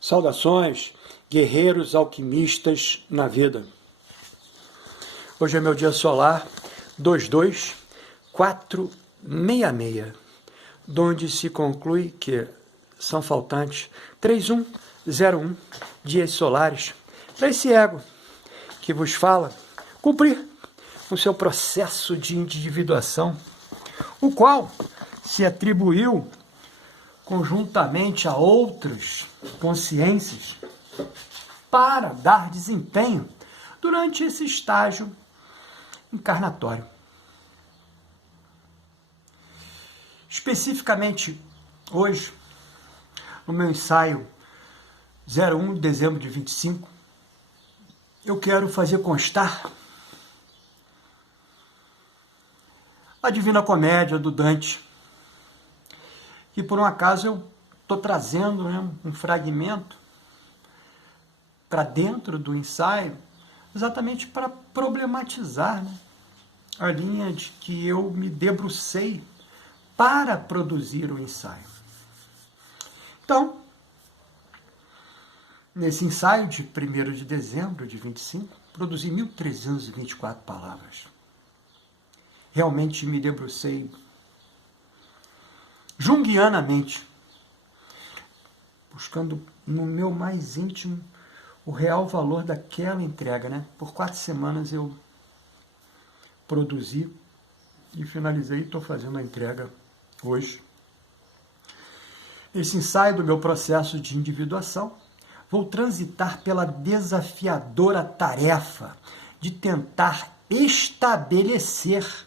Saudações, guerreiros alquimistas na vida. Hoje é meu dia solar 22466, onde se conclui que são faltantes 3101 dias solares para esse ego que vos fala cumprir o seu processo de individuação, o qual se atribuiu conjuntamente a outras consciências para dar desempenho durante esse estágio encarnatório. Especificamente hoje, no meu ensaio 01 de dezembro de 25, eu quero fazer constar a Divina Comédia do Dante, que por um acaso eu estou trazendo, um fragmento para dentro do ensaio, exatamente para problematizar, a linha de que eu me debrucei para produzir o ensaio. Então, nesse ensaio de 1º de dezembro de 25, produzi 1.324 palavras. Realmente me debrucei junguianamente, buscando no meu mais íntimo o real valor daquela entrega. Por 4 semanas eu produzi e finalizei, estou fazendo a entrega hoje. Esse ensaio do meu processo de individuação, vou transitar pela desafiadora tarefa de tentar estabelecer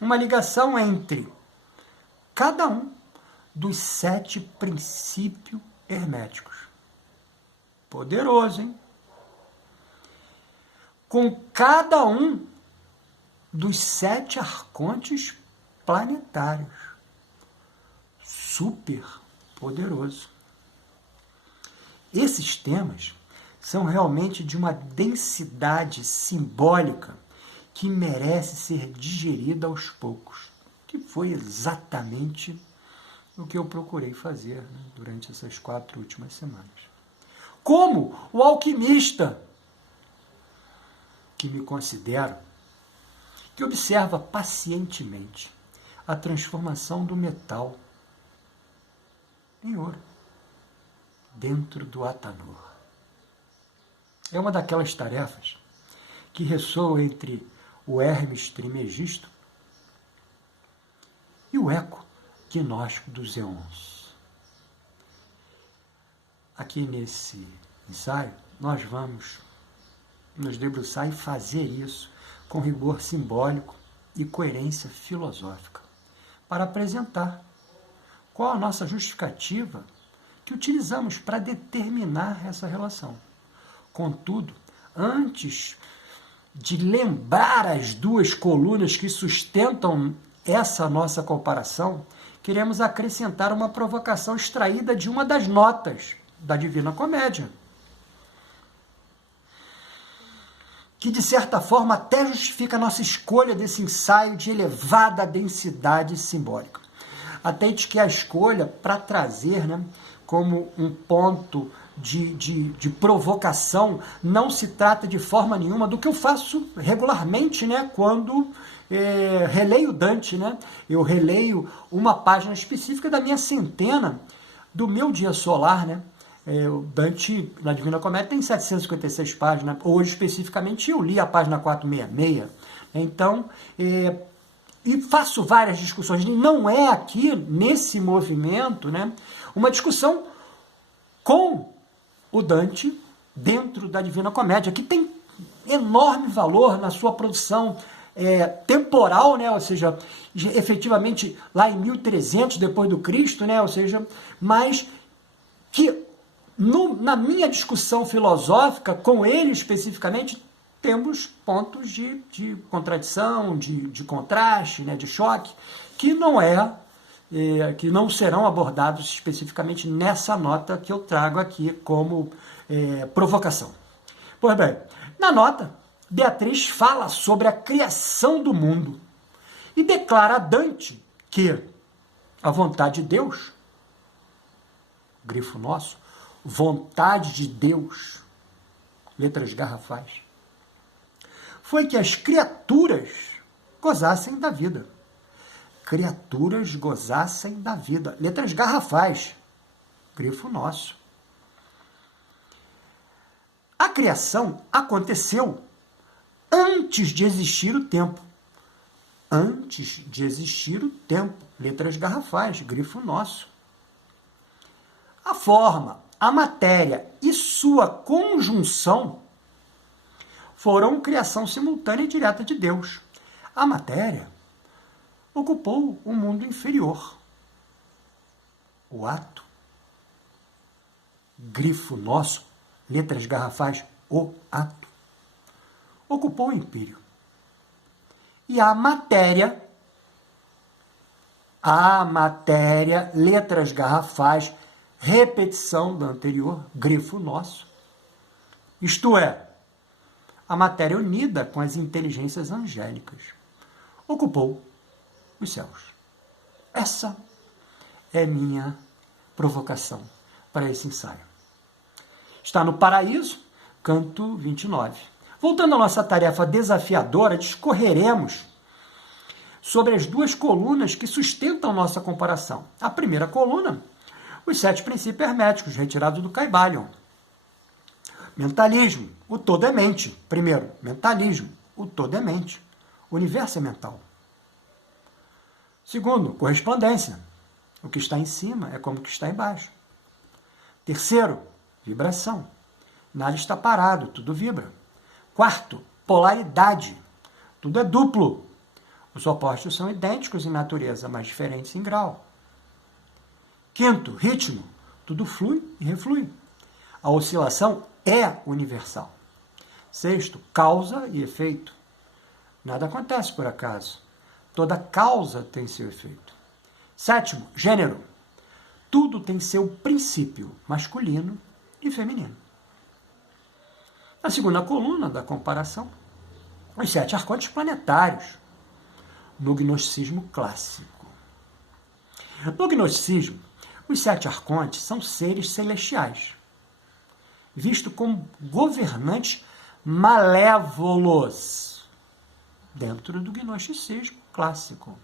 uma ligação entre cada um dos 7 princípios herméticos. Poderoso, hein? Com cada um dos 7 arcontes planetários. Super poderoso. Esses temas são realmente de uma densidade simbólica que merece ser digerida aos poucos, que foi exatamente o que eu procurei fazer durante essas 4 últimas semanas. Como o alquimista que me considero, que observa pacientemente a transformação do metal em ouro dentro do Atanor. É uma daquelas tarefas que ressoa entre o Hermes Trismegisto e o eco gnóstico dos éons. Aqui nesse ensaio, nós vamos nos debruçar e fazer isso com rigor simbólico e coerência filosófica, para apresentar qual a nossa justificativa que utilizamos para determinar essa relação. Contudo, antes de lembrar as 2 colunas que sustentam essa nossa comparação, queremos acrescentar uma provocação extraída de uma das notas da Divina Comédia, que de certa forma até justifica a nossa escolha desse ensaio de elevada densidade simbólica. Atente que a escolha para trazer, como um ponto de provocação, não se trata de forma nenhuma do que eu faço regularmente, quando releio Dante, eu releio uma página específica da minha centena do meu dia solar, o Dante, na Divina Comédia, tem 756 páginas. Hoje, especificamente, eu li a página 466. Então, e faço várias discussões. Não é aqui, nesse movimento, uma discussão com o Dante dentro da Divina Comédia, que tem enorme valor na sua produção temporal, ou seja, efetivamente lá em 1300 depois do Cristo, ou seja, mas que na minha discussão filosófica com ele especificamente temos pontos de contradição, de contraste, de choque, que não serão abordados especificamente nessa nota que eu trago aqui como provocação. Pois bem, na nota, Beatriz fala sobre a criação do mundo e declara a Dante que a vontade de Deus, grifo nosso, vontade de Deus, letras garrafais, foi que as criaturas gozassem da vida. Criaturas gozassem da vida. Letras garrafais, grifo nosso. A criação aconteceu antes de existir o tempo. Antes de existir o tempo. Letras garrafais, grifo nosso. A forma, a matéria e sua conjunção foram criação simultânea e direta de Deus. A matéria ocupou o mundo inferior. O ato, grifo nosso, letras garrafais, o ato, ocupou o empírio. E a matéria, letras garrafais, repetição da anterior, grifo nosso. Isto é, a matéria unida com as inteligências angélicas ocupou os céus. Essa é minha provocação para esse ensaio. Está no Paraíso, canto 29. Voltando à nossa tarefa desafiadora, discorreremos sobre as duas colunas que sustentam nossa comparação. A primeira coluna, os 7 princípios herméticos, retirados do Kybalion. Mentalismo, o todo é mente. Primeiro, mentalismo, o todo é mente. O universo é mental. Segundo, correspondência. O que está em cima é como o que está embaixo. Terceiro, vibração. Nada está parado, tudo vibra. Quarto, polaridade. Tudo é duplo. Os opostos são idênticos em natureza, mas diferentes em grau. Quinto, ritmo. Tudo flui e reflui. A oscilação é universal. Sexto, causa e efeito. Nada acontece por acaso. Toda causa tem seu efeito. Sétimo, gênero. Tudo tem seu princípio masculino e feminino. A segunda coluna da comparação, os 7 arcontes planetários, no gnosticismo clássico. No gnosticismo, os 7 arcontes são seres celestiais, vistos como governantes malévolos, dentro do gnosticismo clássico,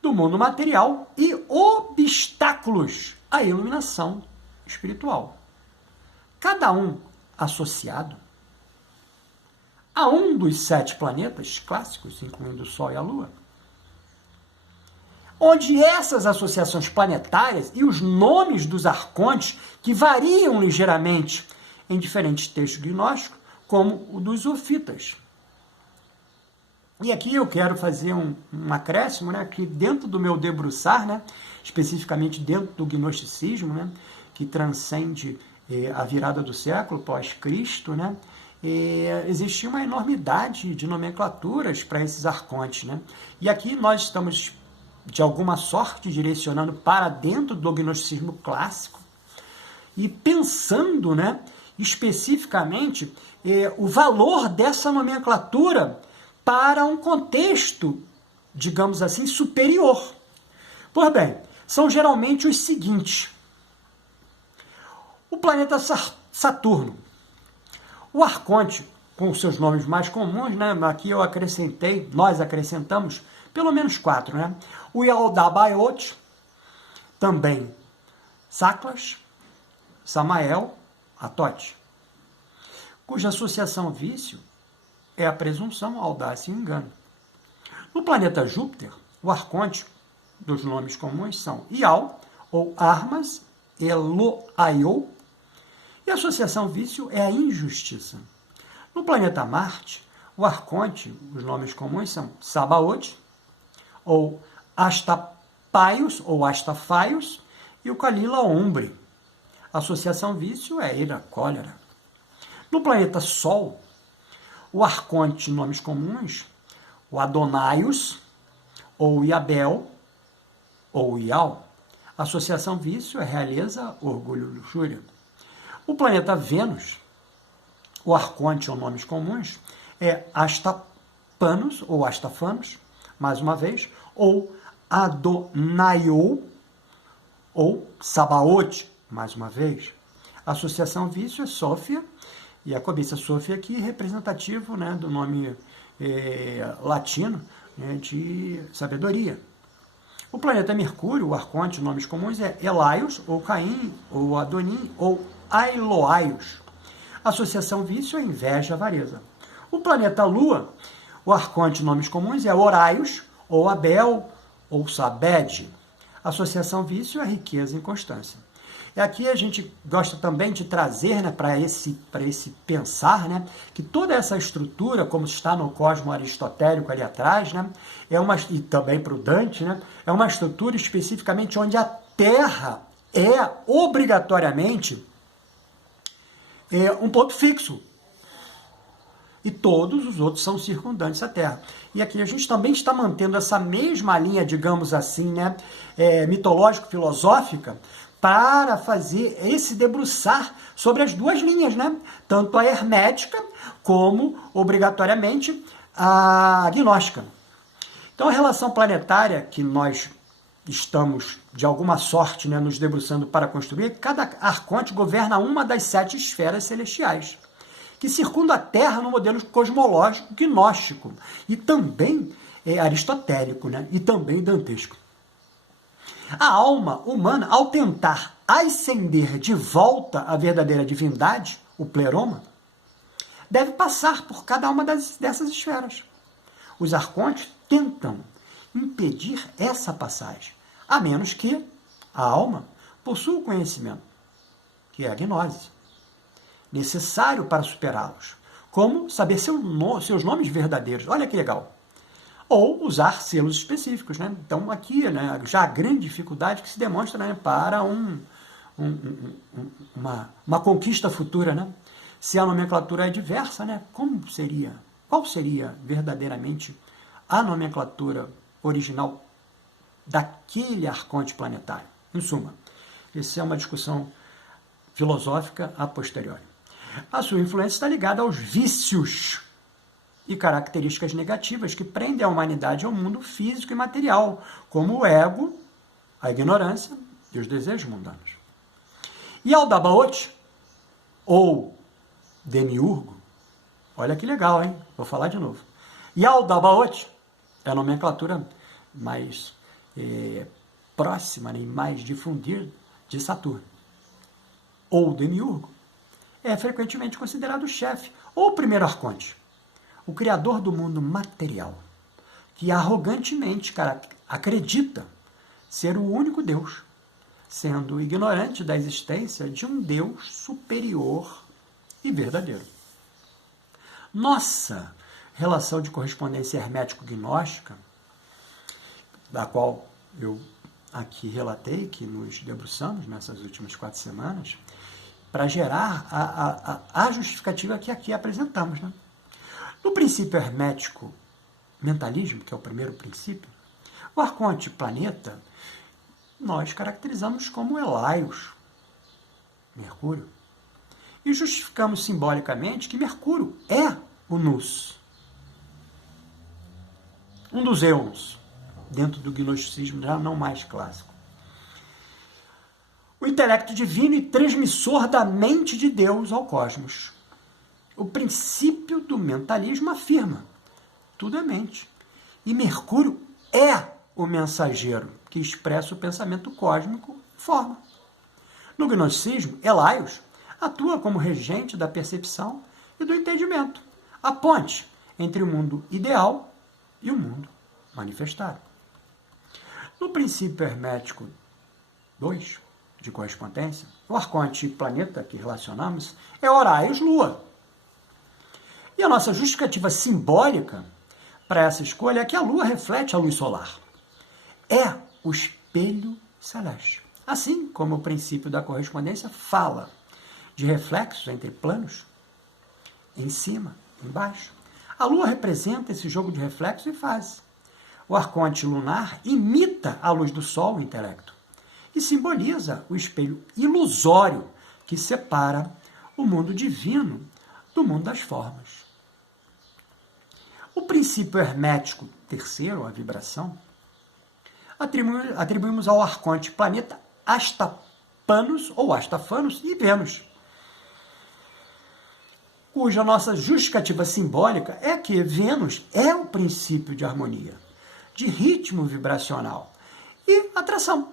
do mundo material e obstáculos à iluminação espiritual. Cada um associado a um dos 7 planetas clássicos, incluindo o Sol e a Lua, onde essas associações planetárias e os nomes dos arcontes, que variam ligeiramente em diferentes textos gnósticos, como o dos ofitas. E aqui eu quero fazer um acréscimo, né, que dentro do meu debruçar, né, especificamente dentro do gnosticismo, né, que transcende a virada do século pós-Cristo, né, existia uma enormidade de nomenclaturas para esses arcontes. Né? E aqui nós estamos, de alguma sorte, direcionando para dentro do gnosticismo clássico e pensando, né, especificamente o valor dessa nomenclatura para um contexto, digamos assim, superior. Pois bem, são geralmente os seguintes. O planeta Saturno. O arconte, com os seus nomes mais comuns, né? Aqui nós acrescentamos pelo menos 4, né? O Yaldabaoth, também Saklas, Samael, Atote, cuja associação vício é a presunção, a audácia e o engano. No planeta Júpiter, o arconte dos nomes comuns são Ial, ou Armas, Eloaiou, e a associação vício é a injustiça. No planeta Marte, o arconte, os nomes comuns são Sabaoth, ou Astapaios, ou Astafaios, e o Kalila Ombre. A associação vício é ira, cólera. No planeta Sol, o arconte, nomes comuns, o Adonaios, ou Iabel, ou Ial. A associação vício é realeza, orgulho, luxúria. O planeta Vênus, o arconte, ou nomes comuns, é Astapanos, ou Astafanos, mais uma vez, ou Adonaiou, ou Sabaoth, mais uma vez. A associação vício é Sófia, e a cobiça Sófia aqui representativo, né, do nome latino, né, de sabedoria. O planeta Mercúrio, o arconte, nomes comuns, é Elaios, ou Caim, ou Adonim, ou Ailoaios. Associação vício é inveja, avareza. O planeta Lua, o arconte, nomes comuns, é Horaios, ou Abel, ou Sabed. Associação vício é riqueza e inconstância. E aqui a gente gosta também de trazer, né, para esse pensar, né, que toda essa estrutura, como está no cosmo aristotélico ali atrás, né, e também para o Dante, né, é uma estrutura especificamente onde a Terra é obrigatoriamente um ponto fixo. E todos os outros são circundantes à Terra. E aqui a gente também está mantendo essa mesma linha, digamos assim, né, mitológico-filosófica, para fazer esse debruçar sobre as duas linhas, né? Tanto a hermética como, obrigatoriamente, a gnóstica. Então, a relação planetária que nós estamos, de alguma sorte, né, nos debruçando para construir, cada arconte governa uma das 7 esferas celestiais, que circundam a Terra no modelo cosmológico gnóstico, e também aristotélico, né, e também dantesco. A alma humana, ao tentar ascender de volta à verdadeira divindade, o pleroma, deve passar por cada uma dessas esferas. Os arcontes tentam impedir essa passagem, a menos que a alma possua o conhecimento, que é a gnose, necessário para superá-los, como saber seus nomes verdadeiros. Olha que legal! Ou usar selos específicos, né? Então, aqui, né, já a grande dificuldade que se demonstra, né, para uma conquista futura, né? Se a nomenclatura é diversa, né, qual seria verdadeiramente a nomenclatura original daquele arconte planetário? Em suma, essa é uma discussão filosófica a posteriori. A sua influência está ligada aos vícios e características negativas que prendem a humanidade ao mundo físico e material, como o ego, a ignorância e os desejos mundanos. E Aldabaoth, ou Demiurgo, olha que legal, hein? Vou falar de novo. E Aldabaoth é a nomenclatura mais próxima, né, e mais difundida de Saturno. Ou Demiurgo é frequentemente considerado o chefe, ou o primeiro arconte, o criador do mundo material, que arrogantemente acredita ser o único Deus, sendo ignorante da existência de um Deus superior e verdadeiro. Nossa relação de correspondência hermético-gnóstica, da qual eu aqui relatei, que nos debruçamos nessas últimas 4 semanas, para gerar a justificativa que aqui apresentamos, né? No princípio hermético mentalismo, que é o primeiro princípio, o arconte planeta nós caracterizamos como Elaios, Mercúrio, e justificamos simbolicamente que Mercúrio é o Nous, um dos éons, dentro do gnosticismo já não mais clássico. O intelecto divino e transmissor da mente de Deus ao cosmos. O princípio do mentalismo afirma: tudo é mente. E Mercúrio é o mensageiro que expressa o pensamento cósmico em forma. No gnosticismo, Elaios atua como regente da percepção e do entendimento, a ponte entre o mundo ideal e o mundo manifestado. No princípio hermético 2, de correspondência, o arconte planeta que relacionamos é Horaios Lua. E a nossa justificativa simbólica para essa escolha é que a Lua reflete a luz solar. É o espelho celeste. Assim como o princípio da correspondência fala de reflexos entre planos, em cima, embaixo. A Lua representa esse jogo de reflexos e fases. O arconte lunar imita a luz do Sol, o intelecto, e simboliza o espelho ilusório que separa o mundo divino do mundo das formas. O princípio hermético terceiro, a vibração, atribuímos ao arconte planeta Panos ou Astafanos e Vênus, cuja nossa justificativa simbólica é que Vênus é o princípio de harmonia, de ritmo vibracional e atração.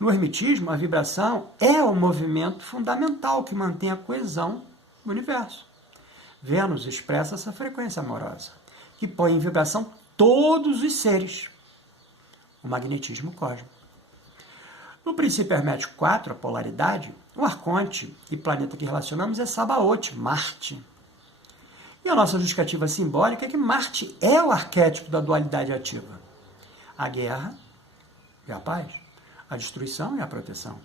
No hermetismo, a vibração é o movimento fundamental que mantém a coesão do universo. Vênus expressa essa frequência amorosa, que põe em vibração todos os seres, o magnetismo cósmico. No princípio hermético 4, a polaridade, o arconte e planeta que relacionamos é Sabaote, Marte. E a nossa justificativa simbólica é que Marte é o arquétipo da dualidade ativa. A guerra e a paz, a destruição e a proteção.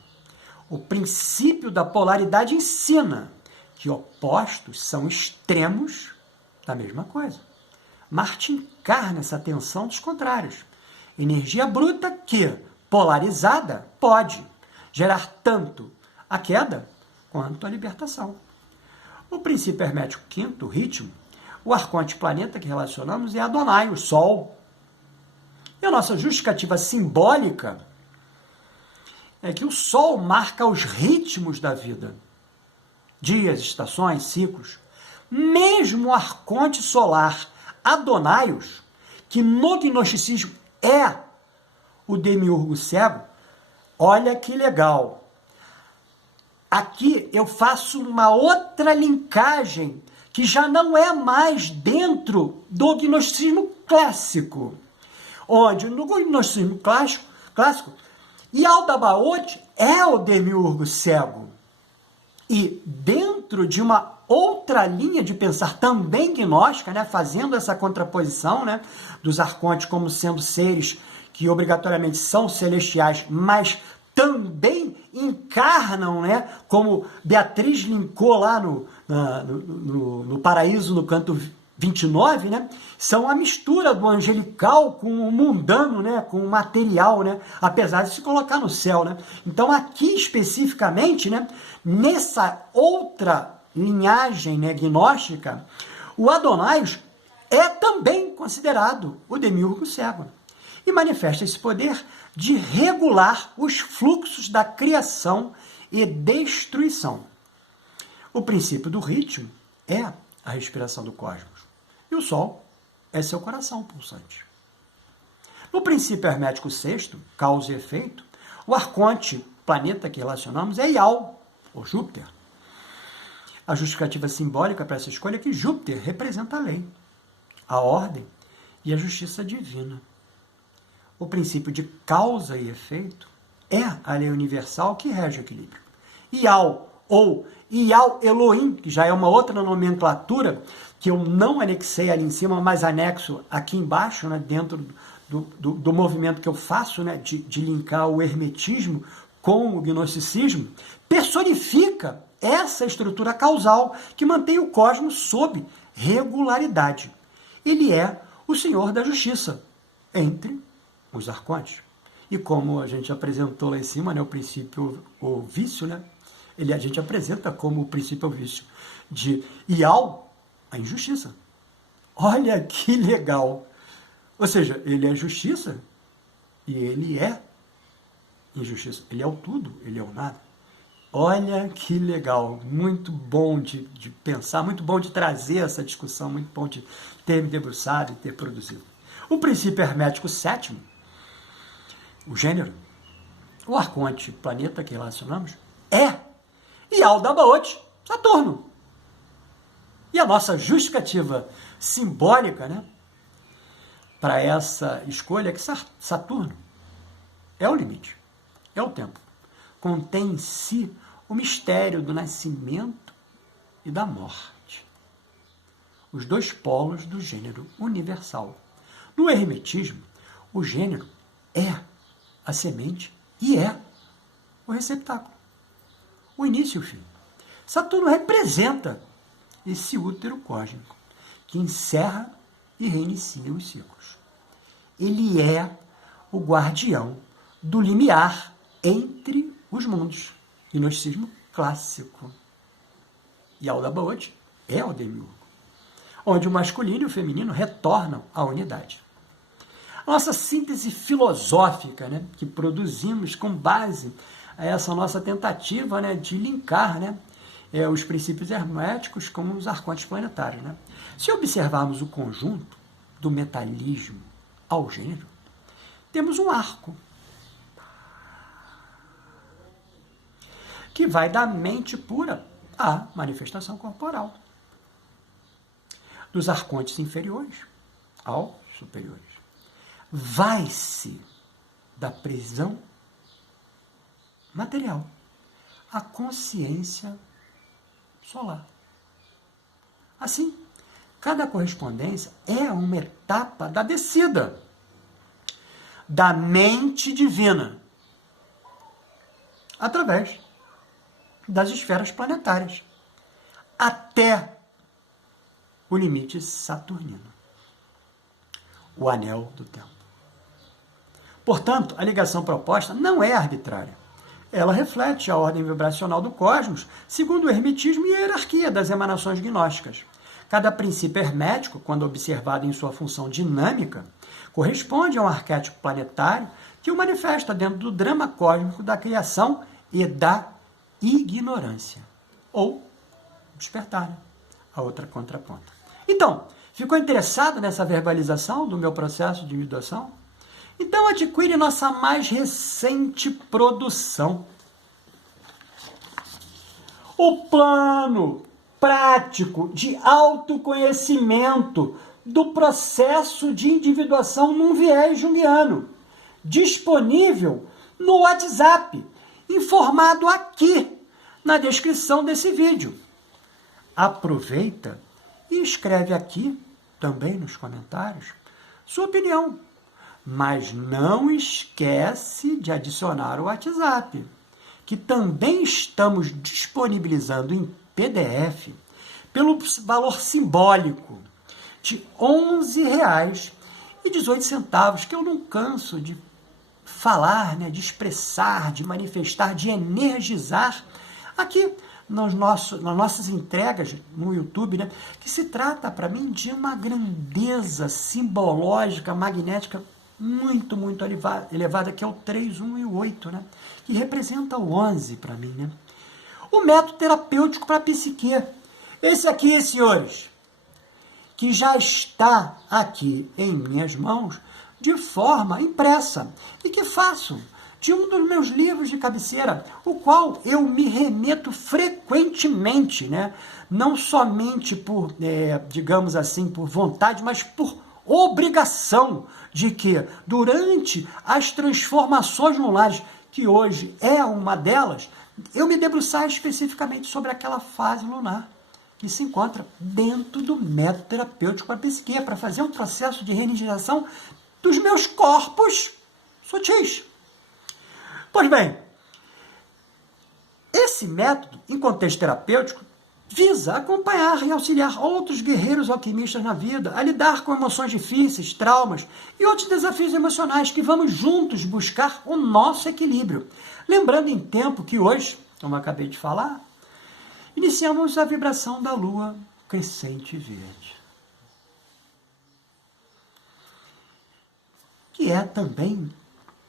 O princípio da polaridade ensina que opostos são extremos da mesma coisa. Marte encarna essa tensão dos contrários. Energia bruta que, polarizada, pode gerar tanto a queda quanto a libertação. O princípio hermético quinto, o ritmo, o arconte planeta que relacionamos é Adonai, o Sol. E a nossa justificativa simbólica é que o Sol marca os ritmos da vida. Dias, estações, ciclos. Mesmo o arconte solar Adonaios, que no gnosticismo é o demiurgo cego, olha que legal. Aqui eu faço uma outra linkagem que já não é mais dentro do gnosticismo clássico, onde no gnosticismo clássico Yaldabaoth é o demiurgo cego. E dentro de uma outra linha de pensar também gnóstica, né, fazendo essa contraposição, né, dos arcontes como sendo seres que obrigatoriamente são celestiais, mas também encarnam, né, como Beatriz linkou lá no Paraíso, no canto 29, né, são a mistura do angelical com o mundano, né, com o material, né, apesar de se colocar no céu. Né. Então, aqui especificamente, né, nessa outra linhagem, né, gnóstica, o Adonaios é também considerado o demiurgo cego e manifesta esse poder de regular os fluxos da criação e destruição. O princípio do ritmo é a respiração do cosmos e o Sol é seu coração pulsante. No princípio hermético sexto, causa e efeito, o arconte, planeta que relacionamos, é Ial, ou Júpiter. A justificativa simbólica para essa escolha é que Júpiter representa a lei, a ordem e a justiça divina. O princípio de causa e efeito é a lei universal que rege o equilíbrio. Ial, ou Ial Elohim, que já é uma outra nomenclatura que eu não anexei ali em cima, mas anexo aqui embaixo, né, dentro do movimento que eu faço, né, de linkar o hermetismo com o gnosticismo, personifica essa estrutura causal que mantém o cosmos sob regularidade. Ele é o Senhor da Justiça entre os arcontes. E como a gente apresentou lá em cima, né, o princípio, o vício, né, a gente apresenta como o princípio, o vício de Ial, a injustiça. Olha que legal! Ou seja, ele é justiça e ele é injustiça. Ele é o tudo, ele é o nada. Olha que legal, muito bom de pensar, muito bom de trazer essa discussão, muito bom de ter me debruçado e ter produzido. O princípio hermético sétimo, o gênero, o arconte, planeta que relacionamos, é Yaldabaoth, Saturno. E a nossa justificativa simbólica, né, para essa escolha é que Saturno é o limite, é o tempo. Contém em si o mistério do nascimento e da morte. Os dois polos do gênero universal. No hermetismo, o gênero é a semente e é o receptáculo. O início e o fim. Saturno representa esse útero cósmico que encerra e reinicia os ciclos. Ele é o guardião do limiar entre os mundos. Gnosticismo clássico. Yaldabaoth é o demiurgo, onde o masculino e o feminino retornam à unidade. A nossa síntese filosófica, né, que produzimos com base a essa nossa tentativa, né, de linkar, né, os princípios herméticos com os arcontes planetários. Né? Se observarmos o conjunto do metalismo ao gênero, temos um arco que vai da mente pura à manifestação corporal, dos arcontes inferiores aos superiores. Vai-se da prisão material à consciência solar. Assim, cada correspondência é uma etapa da descida da mente divina através das esferas planetárias até o limite saturnino, o anel do tempo. Portanto, a ligação proposta não é arbitrária. Ela reflete a ordem vibracional do cosmos, segundo o hermetismo e a hierarquia das emanações gnósticas. Cada princípio hermético, quando observado em sua função dinâmica, corresponde a um arquétipo planetário que o manifesta dentro do drama cósmico da criação e da ignorância, ou despertar, a outra contraponta. Então, ficou interessado nessa verbalização do meu processo de individuação? Então adquire nossa mais recente produção. O plano prático de autoconhecimento do processo de individuação num viés junguiano, disponível no WhatsApp, informado aqui na descrição desse vídeo. Aproveita e escreve aqui, também nos comentários, sua opinião. Mas não esquece de adicionar o WhatsApp, que também estamos disponibilizando em PDF pelo valor simbólico de R$ 11,18, que eu não canso de falar, né, de expressar, de manifestar, de energizar aqui nas nossas entregas no YouTube, né, que se trata para mim de uma grandeza simbológica, magnética, muito, muito elevada, que é o 3, 1 e o 8, né? Que representa o 11 para mim, né? O método terapêutico para a psique. Esse aqui, senhores, que já está aqui em minhas mãos de forma impressa e que faço de um dos meus livros de cabeceira, o qual eu me remeto frequentemente, né? Não somente por, digamos assim, por vontade, mas por obrigação de que, durante as transformações lunares, que hoje é uma delas, eu me debruçar especificamente sobre aquela fase lunar que se encontra dentro do método terapêutico para a psique, para fazer um processo de reenergização dos meus corpos sutis. Pois bem, esse método, em contexto terapêutico, visa acompanhar e auxiliar outros guerreiros alquimistas na vida a lidar com emoções difíceis, traumas e outros desafios emocionais que vamos juntos buscar o nosso equilíbrio. Lembrando em tempo que hoje, como eu acabei de falar, iniciamos a vibração da lua crescente verde, que é também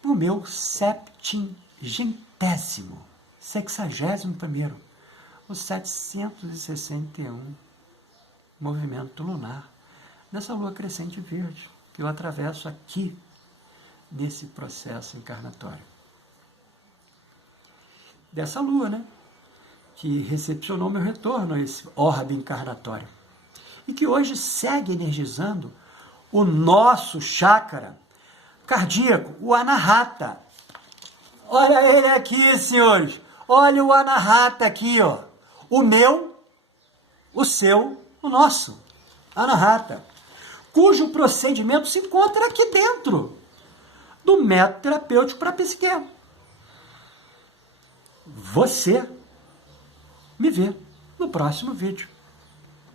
o meu 61º, o 761 movimento lunar dessa lua crescente verde que eu atravesso aqui nesse processo encarnatório. Dessa lua, né? Que recepcionou meu retorno a esse orbe encarnatório e que hoje segue energizando o nosso chakra cardíaco, o Anahata. Olha ele aqui, senhores. Olha o Anahata aqui, ó. O meu, o seu, o nosso. Anahata. Cujo procedimento se encontra aqui dentro do método terapêutico para a psique. Você me vê no próximo vídeo.